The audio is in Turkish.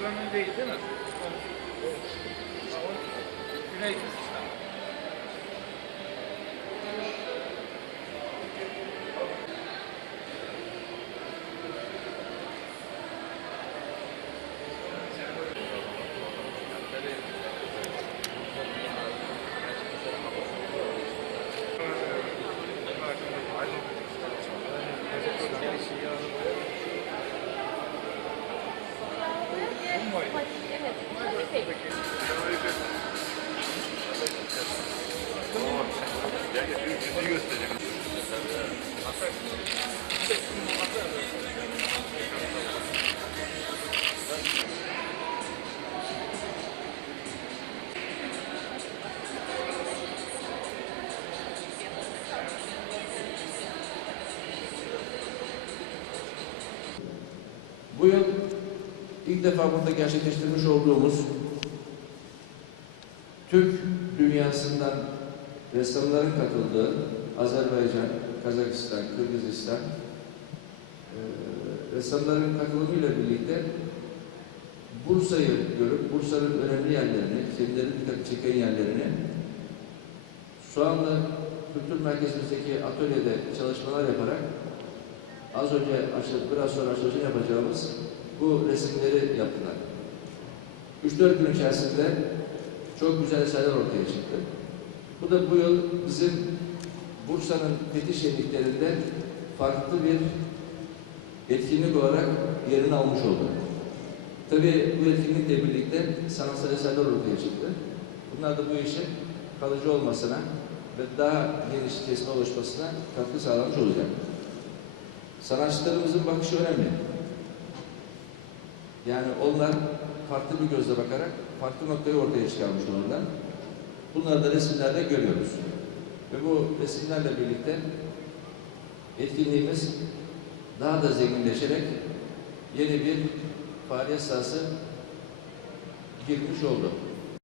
Buranın değil değil mi? Güney Kısım. Bu yıl ilk defa burada gerçekleştirmiş olduğumuz Türk dünyasından ressamların katıldığı Azerbaycan, Kazakistan, Kırgızistan eee, ressamların katılımıyla birlikte Bursa'yı görüp Bursa'nın önemli yerlerini, filmlerin dikkat çeken yerlerini anda Kültür Merkezimizdeki atölyede çalışmalar yaparak az önce biraz sonra açılışını yapacağımız bu resimleri yaptılar. 3-4 gün içerisinde çok güzel eserler ortaya çıktı. Bu da bu yıl bizim Bursa'nın fetiş şenliklerinde farklı bir etkinlik olarak yerini almış oldu. Tabii bu etkinlikle birlikte sanatsal eserler ortaya çıktı. Bunlar da bu işin kalıcı olmasına ve daha geniş kesme oluşmasına katkı sağlamış olacak. Sanatçılarımızın bakışı önemli. Yani onlar farklı bir gözle bakarak farklı noktayı ortaya çıkarmış olurlar. Bunları da resimlerde görüyoruz. Ve bu resimlerle birlikte etkinliğimiz daha da zenginleşerek yeni bir faaliyet sahası girmiş oldu.